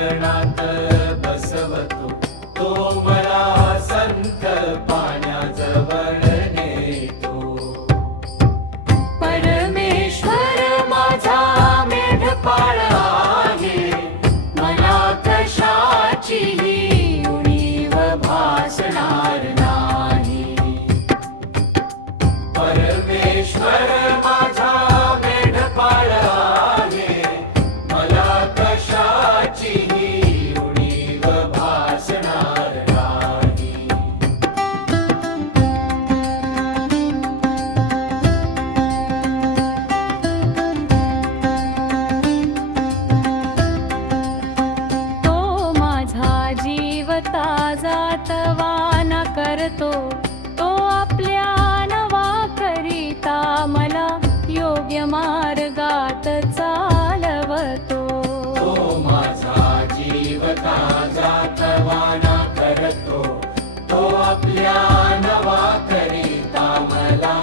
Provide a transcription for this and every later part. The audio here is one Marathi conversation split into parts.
चरणात बसवतो, तो मला संत पाण्याजवळ नेतो. परमेश्वर माझा मेढपाळ आहे, मला कशाचीही उणीव भासणार नाही. परमेश्वर माझा मेढपाळ आहे, मला कशाचीही उणीव भासणार नाही. तो माझा जीव ताजा तवाना करतो, तो आपल्या नवाकरिता मला योग्य मार्गात चालवतो. तो माझा जीव ताजा तवाना करतो, तो आपल्या नवाकरिता मला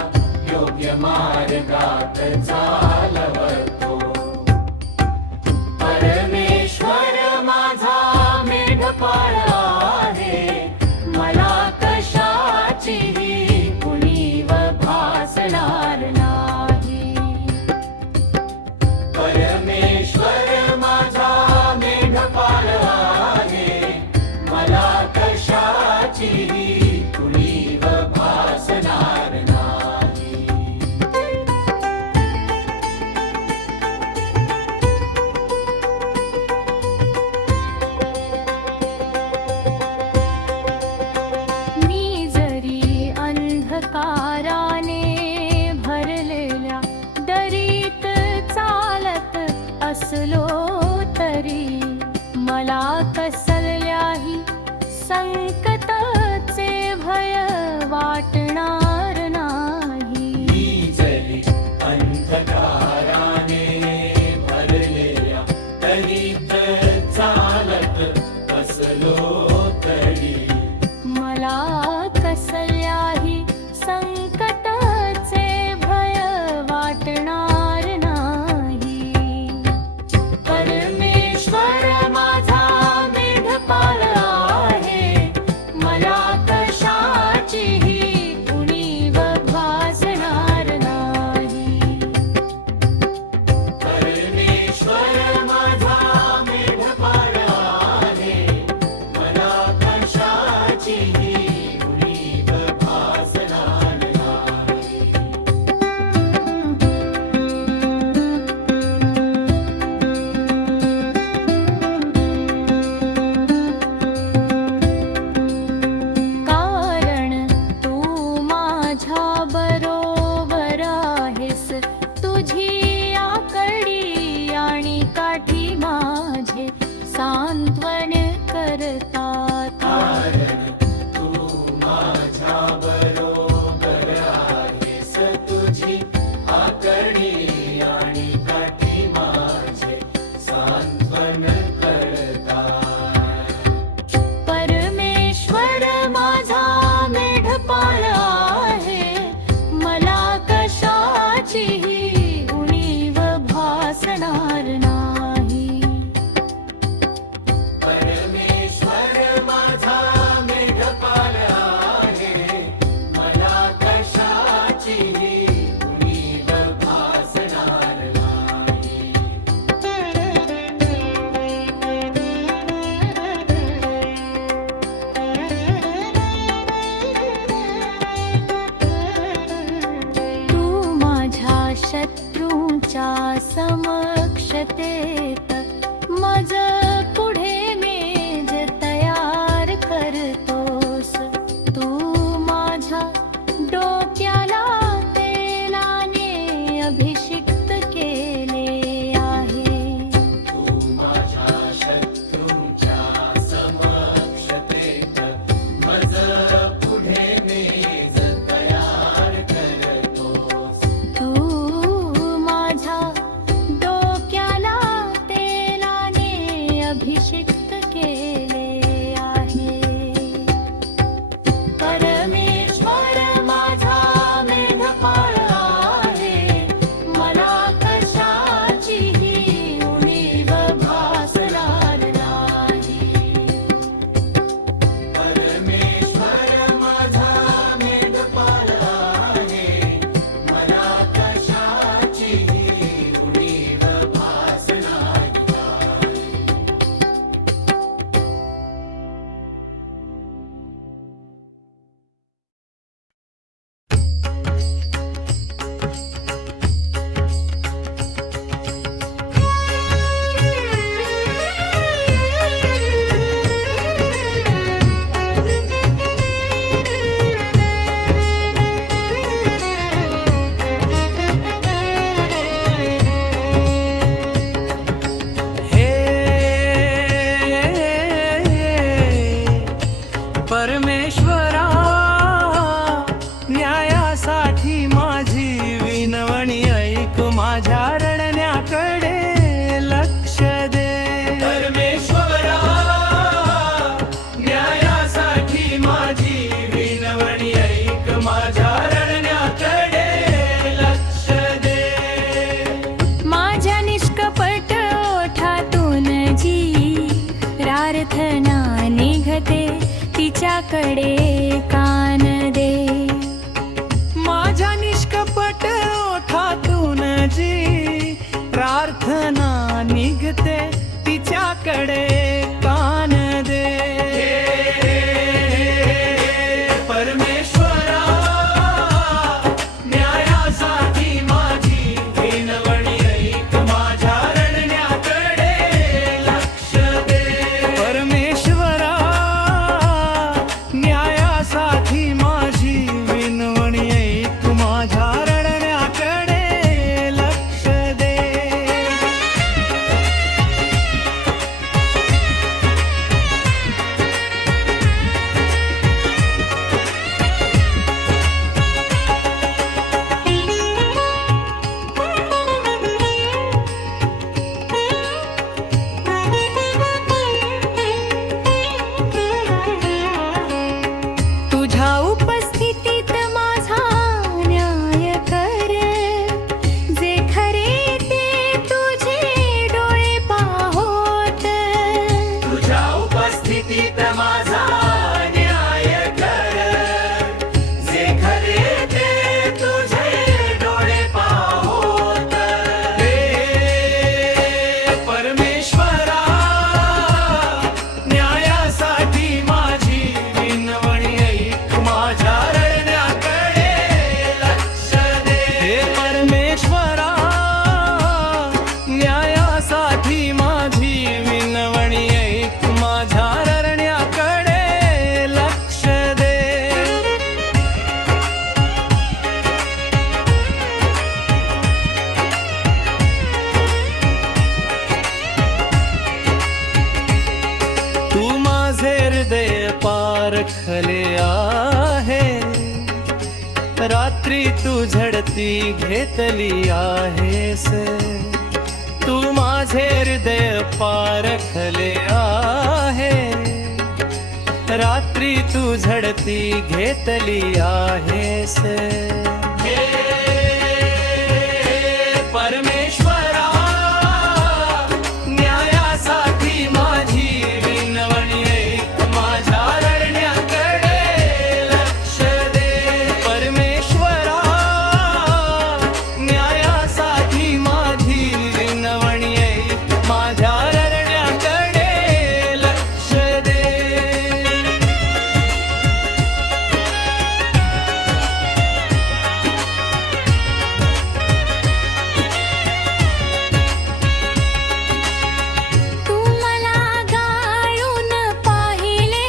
योग्य मार्गात चालवतो. परमेश्वर माझा मेढपाळ आहे, मला कशाचीही उणीव भासणार नाही. परमेश्वर माझा मेढपाळ आहे, मला कशाचीही उणीव भासणार नाही. मी जरी अंधकाराने भरलेल्या दरीत चालत असलो तरी मला कसल्याही संकटाचे भय वाटणार नाही. मी जरी अंधकाराने भरलेल्या दरीत चालत असलो तरी मला कसल्याही संकटाचे भय वाटणार नाही. परमेश्वर माझा मेढपाळ आहे, मला कशाचीही उणीव भासणार नाही. परमेश्वर माझा मेढपाळ आहे, मला कशाचीही उणीव भासणार नाही. कारण तू माझ्या बरोबर आहेस, तुझी आकडी आणि काठी माझे सांत्वन करतात. कारण तू माझ्या बरोबर आहेस, तुझी आकडी आणि काठी माझे सांत्वन करतात. परमेश्वर माझा मेढपाळ आहे, मला कशाचीही उणीव भासणार नाही. परमेश्वर माझा मेढपाळ आहे, मला कशाचीही उणीव भासणार नाही. तू माझ्या शत्रूंच्या समक्षतेत मज पुढे मेज तयार करतोस. तू माझ्या डोक्याला तेलाने अभिषिक्त केले आहे. तू माझ्या शत्रूंच्या समक्षतेत मज पुढे मेज तयार करतोस. तू माझ्या डोक्याला तेलाने अभिषिक्त केले आहे. परमेश्वर माझा मेढपाळ आहे, मला कशाचीही उणीव भासणार नाही. प्रार्थना निघते तिच्याकडे कान दे. माझ्या निष्कपट ओठातून जी प्रार्थना निघते तिच्याकडे कान दे. परमेश्वरा न्यायासाठी माझी विनवणी ऐक, माझ्या रडण्याकडे लक्ष दे. परमेश्वरा न्यायासाठी माझी विनवणी ऐक, माझ्या रडण्याकडे लक्ष दे. तुझ्या उपस्थितीत माझा न्याय कर, जे खरे ते तुझे डोळे पाहोत. तुझ्या उपस्थितीत माझा न्याय कर, जे खरे ते तुझे डोळे पाहोत. परमेश्वरा न्यायासाठी माझी विनवणी ऐक, माझ्या रडण्याकडे लक्ष दे. परमेश्वरा न्यायासाठी माझी विनवणी ऐक, माझ्या रडण्याकडे लक्ष दे. तू माझे हृदय पारखले आहे, रात्री तू झडती घेतली आहेस. तू माझे हृदय पारखले आहे, रात्री तू झडती घेतली आहेस. परमेश्वरा न्यायासाठी माझी विनवणी ऐक, माझ्या रडण्याकडे लक्ष दे. परमेश्वरा न्यायासाठी माझी विनवणी ऐक, माझ्या रडण्याकडे लक्ष दे. तू मला गाळून पाहिले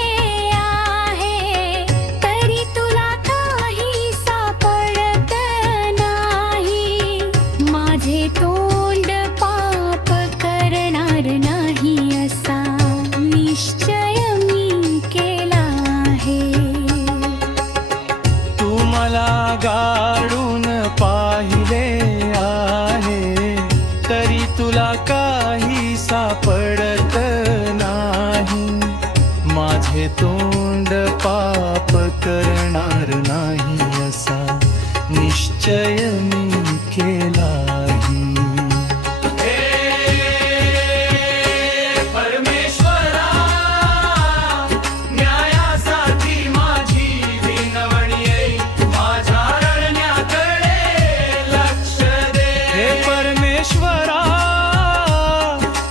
आहे, तरी तुला काही सापडत नाही. माझे तोंड पाप करणार नाही असा निश्चय मी केला आहे. तू मला गाडून पाहिले आहे, तरी तुला काही सापडत नाही. माझे तोंड पाप करणार नाही असा निश्चय मी केला आहे. परमेश्वरा न्यायासाठी माझी विनवणी ऐक, माझ्या रडण्याकडे लक्ष दे. परमेश्वरा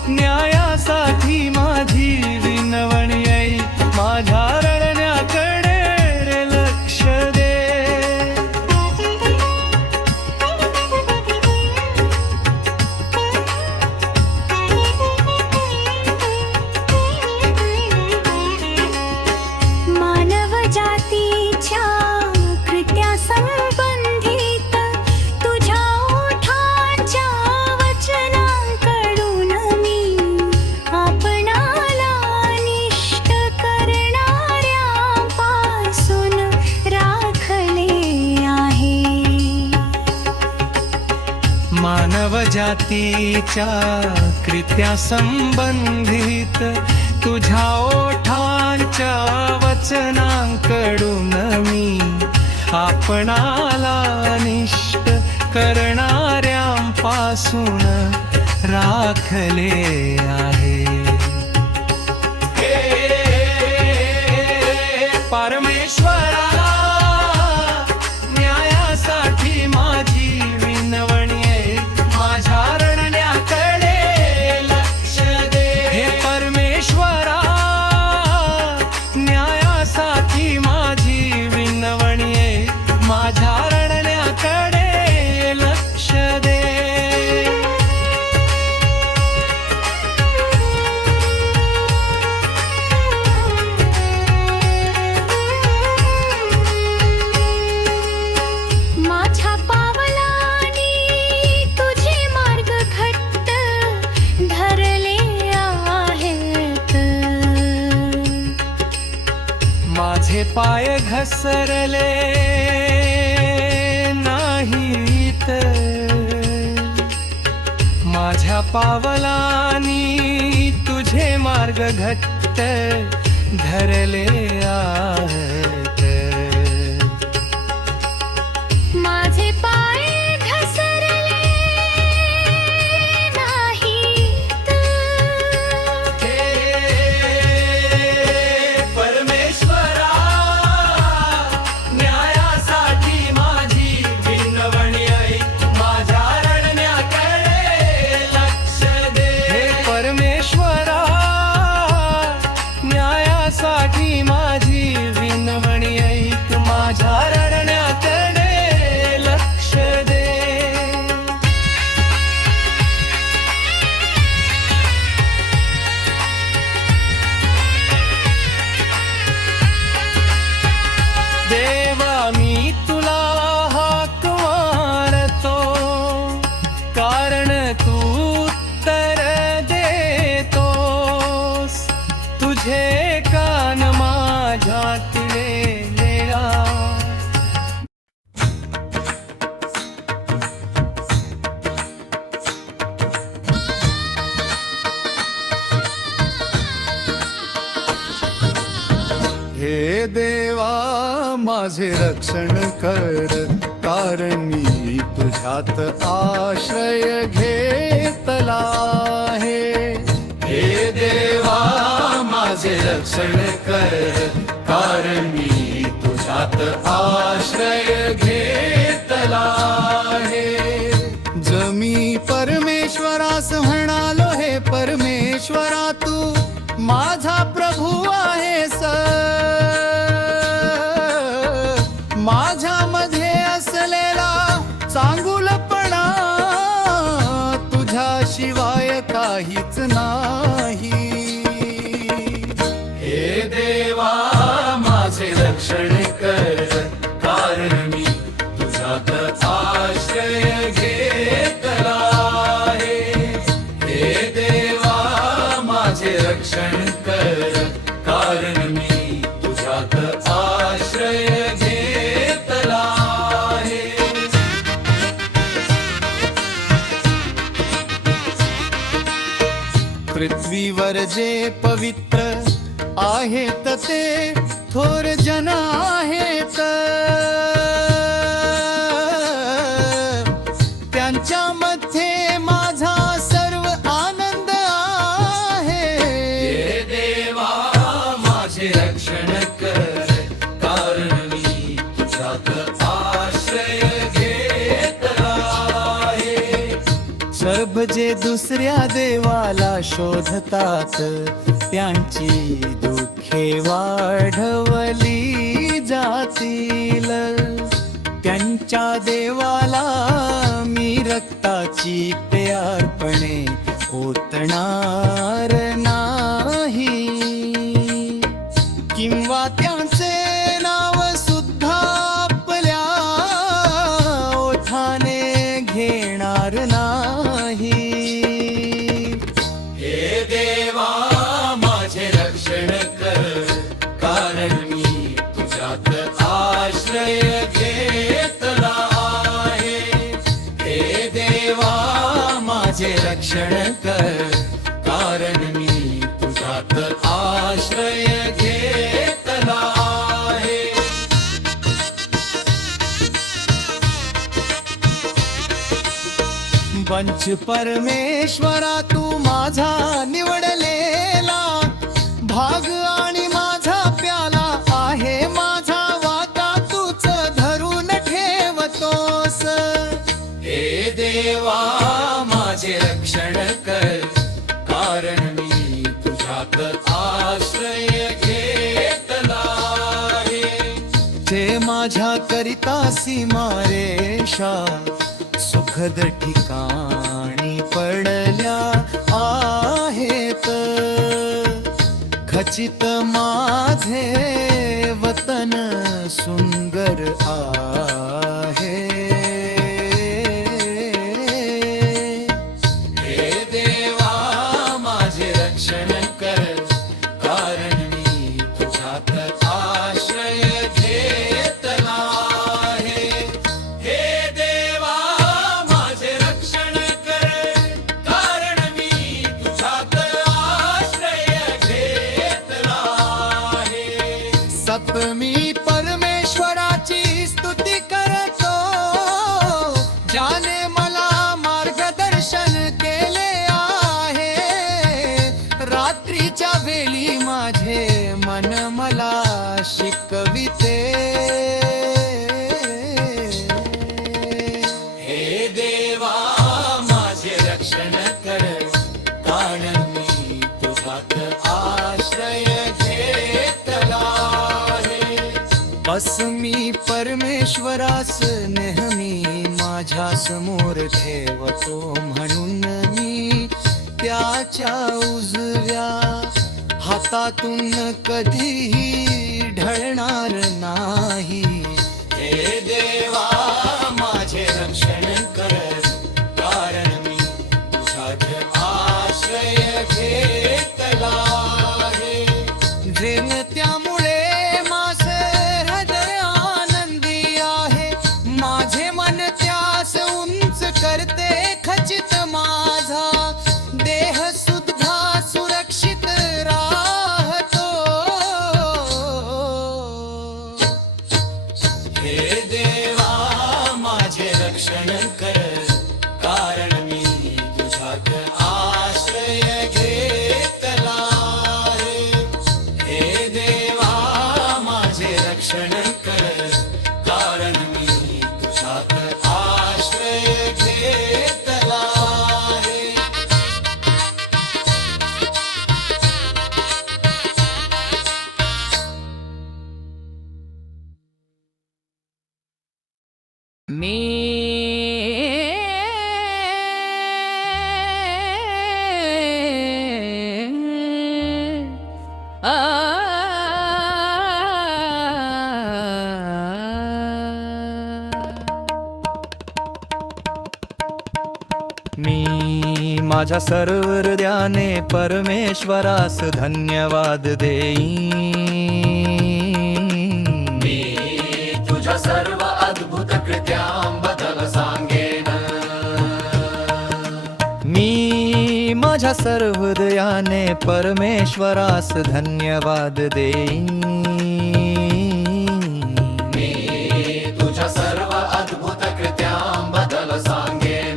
न्यायासाठी माझी विनवणी ऐक, माझ्या रडण्याकडे लक्ष दे. मानव जातीच्या कृत्या संबंधित तुझ्या ओठांच्या वचनांकडून मी आपणाला निष्ट करणाऱ्यापासून राखले आहे. मानव जातीच्या कृत्या संबंधित तुझ्या ओठांच्या वचनांकडून मी आपणाला निष्ट करणाऱ्यांपासून राखले आहे. माझे पाय घसरले नाहीत, माझ्या पावलांनी तुझे मार्ग घट्ट धरले आहेत. माझे पाय घसरले नाहीत. हे परमेश्वरा, न्यायासाठी माझी विनवणी ऐक, माझ्या रडण्याकडे लक्ष दे. हे परमेश्वरा, न्यायासाठी माझी विनवणी ऐक, माझ्या रडण्याकडे लक्ष दे. देवा मी तुला हाक मारतो, कारण तू उत्तर देतोस. तुझे कान माझ्यात वेलेला. हे देवा माझे रक्षण कर, कारण मी तुझ्यात आश्रय घेतला आहे. हे देवा माझे रक्षण कर, कारण मी तुझ्यात आश्रय घेतला आहे. जमी परमेश्वरास म्हणालो, हे परमेश्वरा तू माझा प्रभू आहेस. माझ्यामध्ये असलेला चांगुलपणा तुझ्याशिवाय काहीच नाही. हे देवा माझे रक्षण कर, कारण मी तुझ्यात आश्रय घेतला आहे. हे देवा माझे रक्षण कर, कारण मी तुझ्यात आश्रय घेतला आहे. पृथ्वीवर जे पवित्र आहेत ते थोर जन आहेत. त्यांच्यामध्ये माझा सर्व आनंद आहे. हे देवा माझे रक्षण कर, कारण मी तुझ्यात आश्रय घेतला आहे. सर्व जे दुसऱ्या देवाला शोधतात त्यांची दुःखे वाढवली जातील. त्यांच्या देवाला मी रक्ताची प्यारपणे ओतणार नाही, किंवा त्यांचे नाव सुद्धा आपल्या ओठाने घेणार नाही. हे देवा माझे रक्षण कर, कारण मी तुझ्यात आश्रय घेतला आहे. हे देवा माझे रक्षण कर, कारण मी तुझ्यात आश्रय घेतला आहे. वंच परमेश्वरा तू माझा निवडलेला भाग आणि माझा प्याला आहे. माझा वाटा तूच धरून ठेवतोस. हे देवा माझे रक्षण कर, कारण मी तुझ्यात आश्रय घेतला आहे. ते माझ्या करिता सीमारेषा सुखद ठिकाणी पडल्या आहेत. खचित माझे वतन सुंदर आहे. हे देवा माझे रक्षण कर, कारण मी तुझ्यात आश्रय वेळी माझे मन मला शिकविते. हे देवा माझे रक्षण कर, कारण मी तुझ्यात आश्रय घेतला आहे. बस मी परमेश्वरास नेहमी माझ्या समोर ठेवतो, म्हणून मी त्याच्या उजव्या हातातून कधीही ढळणार नाही. हे देवा माझे रक्षण कर, कारण मी तुझ्यात आश्रय घेतला आहे. प्रेम त्यामुळे माझे हृदय आनंदी आहे, माझे मन त्यास उंच करते खचित. माझा देह सुद्धा सुरक्षित राहतो. हे देवा माझे रक्षण कर, कारण मी तुझ्यात आश्रय घेतला आहे. हे देवा माझे रक्षण कर, कारण मी तुझ्यात आश्रय घेतला आहे. मी माझ्या सर्व हृदयाने परमेश्वरास धन्यवाद देईन. तुझ्या सर्व अद्भुत कृत्यांबद्दल सांगेन. मी माझ्या सर्व हृदयाने परमेश्वरास धन्यवाद देईन. मी तुझ्या सर्व अद्भुत कृत्यांबद्दल सांगेन.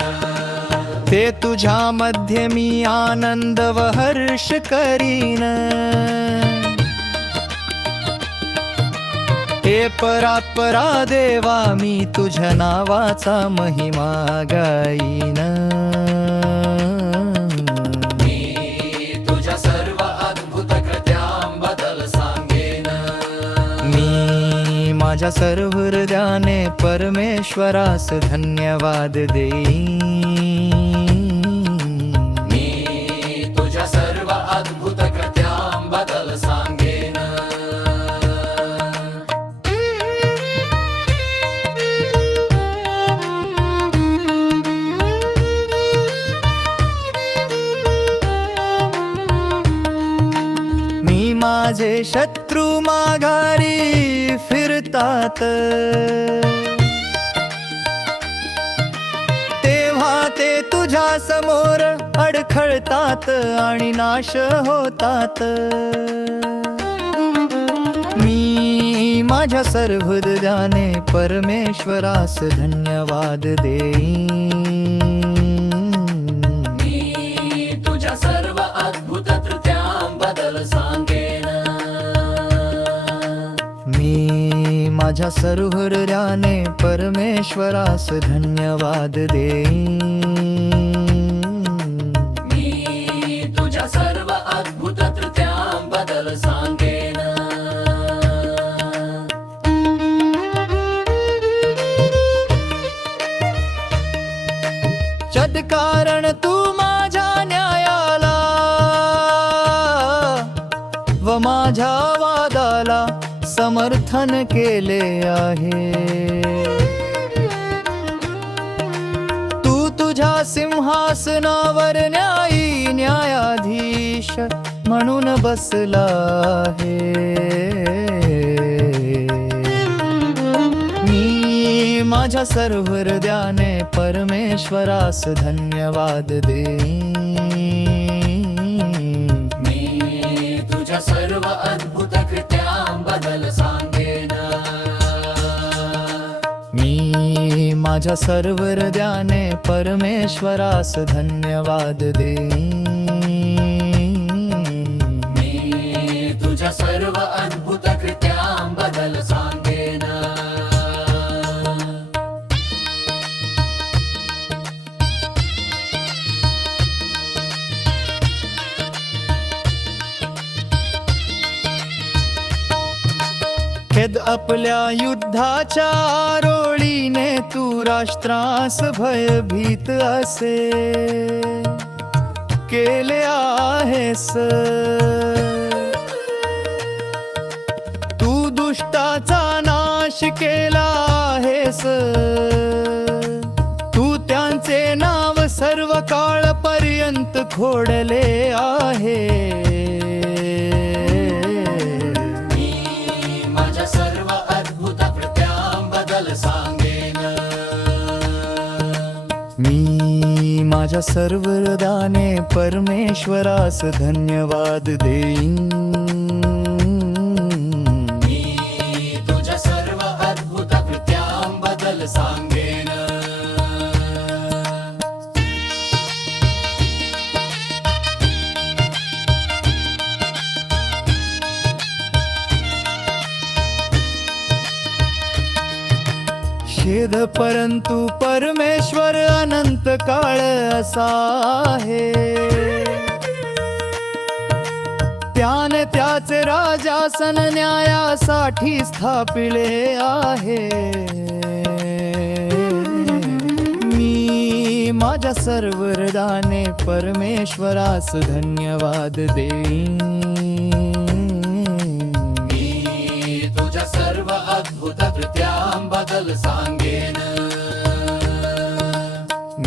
ते तुझ्या मध्ये मी आनंद व हर्ष करीन. हे परात्परा देवा, मी तुझ्या नावाचा महिमा गाईन. मी तुझ्या सर्व अद्भुत कृत्यांबद्दल सांगेन. मी माझ्या सर्व हृदयाने परमेश्वरास धन्यवाद देईन. मी तुझ्या सर्व अद्भुत कृत्यांबद्दल सांगेन. मी माझे शत्रू माघारी फिरतात, तेव्हा ते तुझ्या समोर अडखळतात आणि नाश होतात. मी माझ्या सर्व हृदयाने परमेश्वरास धन्यवाद देईन. मी तुझ्या सर्व अद्भुत कृत्यांबद्दल सांगेन. मी माझ्या सर्व हृदयाने परमेश्वरास धन्यवाद देईन. मी तुझ्या सर्व अद्भुत कृत्यांबद्दल सांगेन. कारण तू माझ्या न्यायाला व माझ्या वादाला समर्थन केले आहे. तू तुझ्या सिंहासनावर न्यायी न्यायाधीश म्हणून बसला आहे. मी माझ्या सर्व हृदयाने परमेश्वरास धन्यवाद देईन. मी तुझ्या सर्व अद्भुत कृत्यांबद्दल सांगेन. मी माझ्या सर्व हृदयाने परमेश्वरास धन्यवाद देईन. मी तुझ्या सर्व अद्भुत कृत्यांबद्दल सांगेन. खेद आपल्या युद्धाच्या आरोळीने तू राष्ट्रास भयभीत असे केले आहेस. तू दुष्टाचा नाश केला आहेस. तू त्यांचे नाव सर्व काळपर्यंत खोडले आहे. माझ्या सर्व अद्भुत कृत्यांबद्दल सांगेन. मी माझ्या सर्व हृदयाने परमेश्वरास धन्यवाद देईन. मी तुझ्या सर्व अद्भुत कृत्यांबद्दल सांगेन. छेद परंतु परमेश्वर अनंत काळ असा आहे. त्याने त्याचे राजासन न्यायासाठी स्थापिले आहे. मी माझ्या सर्व हृदयाने परमेश्वरास धन्यवाद देईन. तुझ्या सर्व अद्भुत कृत्यांबद्दल सांगेन.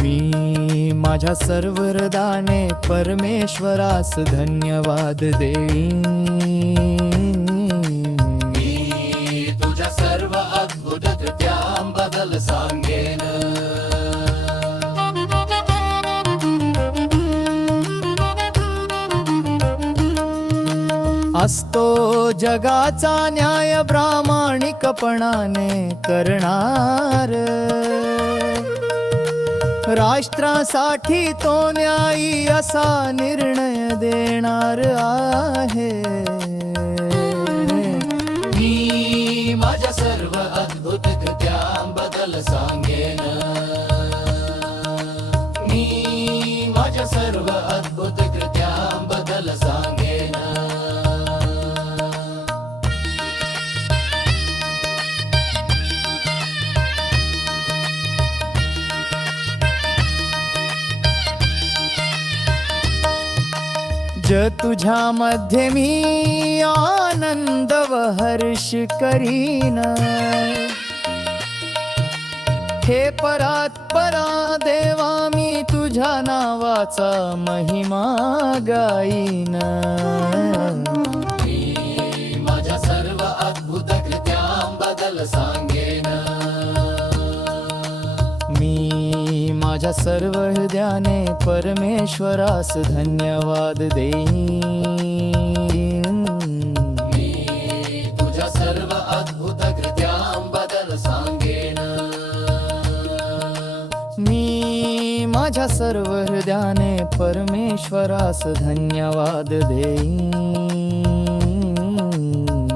मी माझ्या सर्व हृदयाने परमेश्वरास धन्यवाद देईन. मी तुझ्या सर्व अद्भुत कृत्यांबद्दल सांगेन. असतो जगाचा न्याय प्रामाणिकपणाने करणार. राष्ट्रासाठी तो न्यायी असा निर्णय देणार आहे. मी माझ्या सर्व अद्भुत कृत्यांबद्दल सांगेन. मी माझ्या सर्व अद्भुत कृत्यांबद्दल सांगेन. तुझ्या मध्ये मी आनंद व हर्ष करीन. हे परात्परा देवा मी तुझ्या नावाचा महिमा गाईन. मी माझ्या सर्व अद्भुत कृत्यांबद्दल सांगेन. मी माझ्या सर्व हृदयाने परमेश्वरास धन्यवाद देईन. मी तुझ्या सर्व अद्भुत कृत्यांबद्दल सांगेन. मी माझ्या सर्व हृदयाने परमेश्वरास धन्यवाद देईन.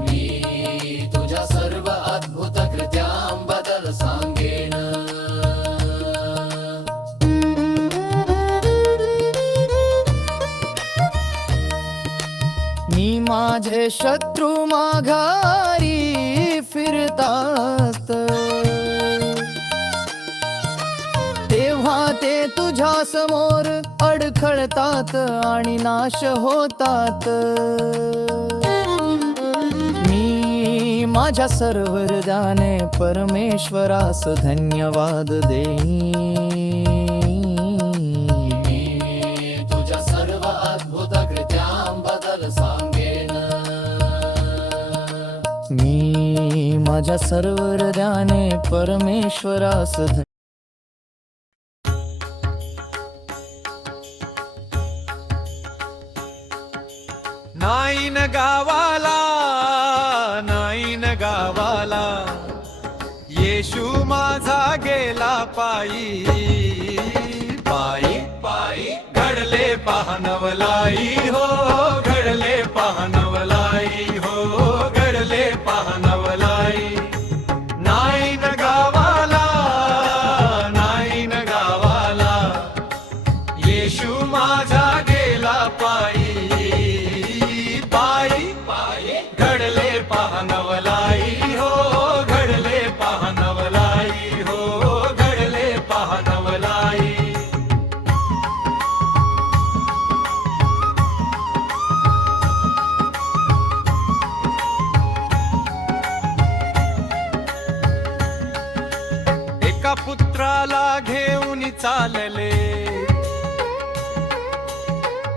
मी तुझ्या सर्व अद्भुत कृत्यांबद्दल सांगेन. मी माझे शत्रू माघारी फिरतात तेव्हा ते तुझ्या समोर अडखळतात आणि नाश होतात. मी माझ्या सर्व हृदयाने परमेश्वरास धन्यवाद देईन. तुझ्या सर्व अद्भुत कृत्यांबद्दल सांगेन. मी माझ्या सर्व हृदयाने परमेश्वरास नाईन गावाला, नाईन गावाला, येशू माझा गेला पायी. पायी पायी घडले पाहनवलाई, हो घडले पाहनवलाई. चालले.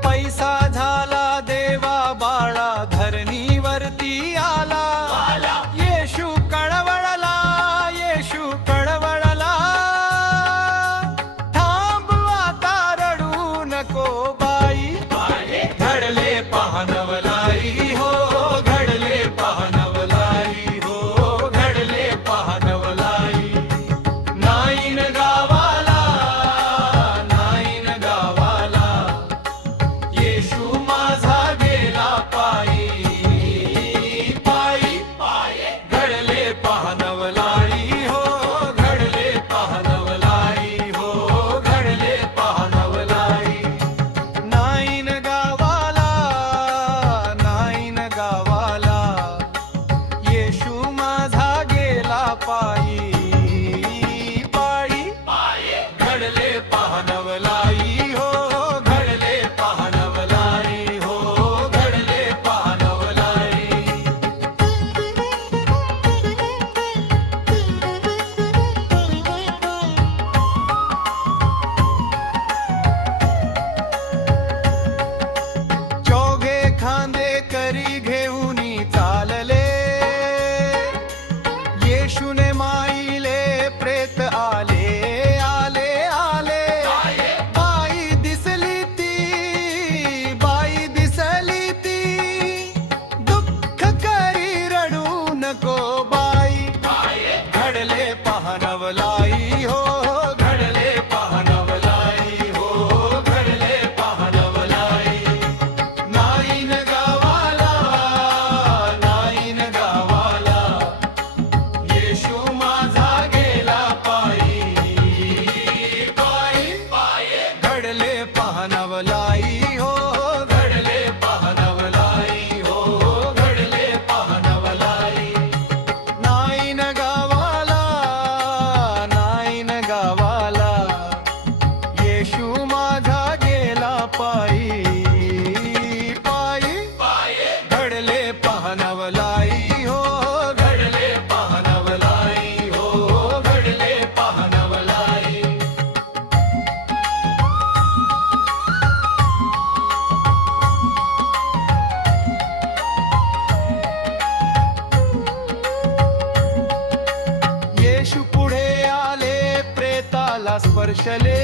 पैसा झाला देवा बाळा धरणीवरती आला. येशू कळवळला, येशू कळवळला. थांब आता रडू नको बाई, घडले पाहनवलाई हो, घडले पाहनवलाई हो, घडले पाहनवलाई. नाईन गावाला, नाईन गावाला, येशू माझा गेला पायी. पायी घडले पाहनवलाई हो, घडले पाहनवलाई हो, घडले पाहनवलाई. नाईन गावाला, नाईन गावाला, येशू माझा गेला पायी. पायी घडले पाहनवलाई हो, घडले पाहनवलाई हो, घडले पाहनवलाई. चौघे खांदे करी घेऊनी चालले. येशूने माईले प्रेत आले, आले, आले. बाई दिसली ती, बाई दिसली ती. दुःख करी रडू नको बाई, घडले पाहनवलाई हो, घडले पाहनवलाई हो, घडले पाहनवलाई. नाईन गावाला, नाईन गावाला, येशू माझा गेला पायी. पायी घडले पाहनवलाई हो, घडले पाहनवलाई हो, घडले पाहनवलाई. नाईन गावाला, नाईन गावाला, येशू माझा गेला पायी. पायी घडले पाहनवलाई हो, घडले पाहनवलाई हो, घडले पाहनवलाई. येशू पुढे आले, प्रेताला स्पर्शले.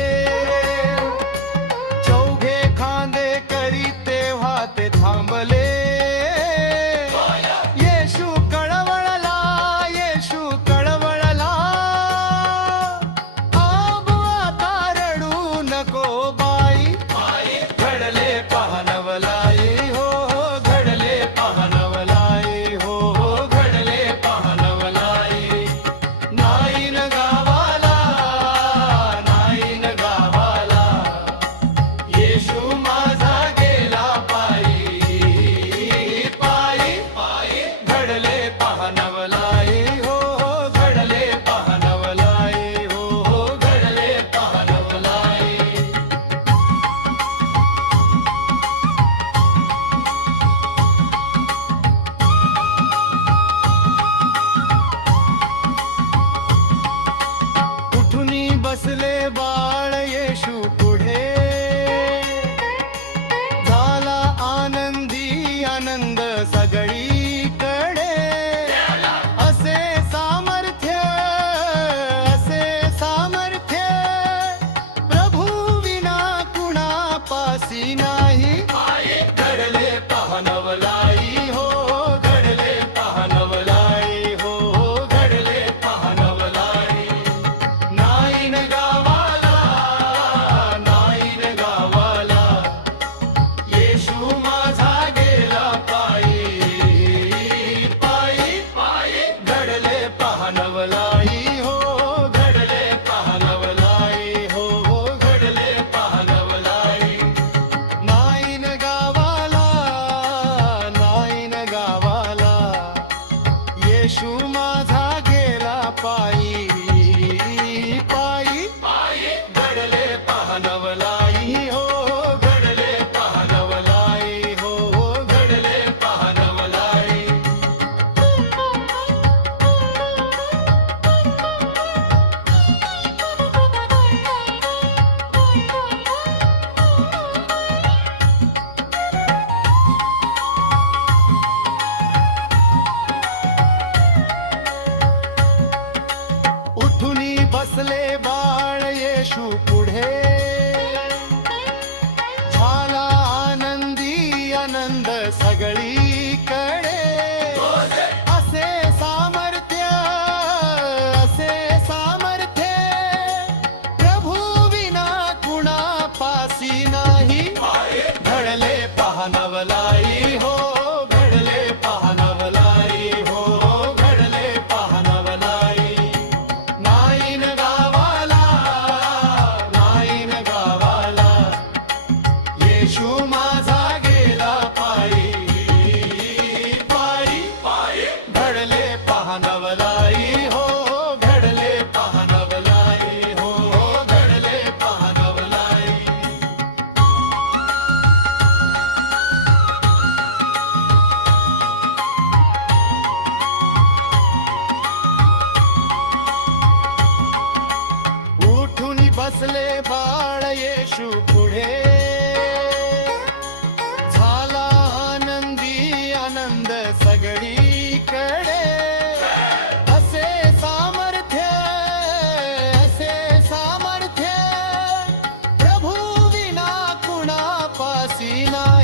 चौघे खांदे करी तेव्हा ते थांबले. येशू कळवळला, येशू कळवळला. आब आता रडू नको बाई, घडले पाहनवलाई हो, घडले पाहनवलाई हो, घडले पाहनवलाई. नाईन गावाला, नाईन गावाला, येशू माझा गेला पायी. पायी घडले पाहनवलाई हो, घडले पाहनवलाई हो, घडले पाहनवलाई. उठुनी बसले बाळ येशू पुढे. झाला आनंदी आनंद सगळीकडे. असे सामर्थ्य, असे सामर्थ्य, प्रभू विना कुणापासी नाही. घडले पाहनवलाई हो, घडले पाहनवलाई हो, घडले पाहनवलाई. नाईन गावाला, नाईन गावाला, येशू माझा गेला पायी. पायी घडले पाहनवलाई हो, घडले पाहनवलाई हो, घडले पाहनवलाई. नाईन गावाला, नाईन गावाला, येशू माझा गेला पायी. पायी घडले पाहनवलाई हो, घडले पाहनवलाई हो, घडले पाहनवलाई. येशू पुढे झाला आनंदी आनंद सगळीकडे असे सामर्थ्य प्रभू विना कुणापासी नाही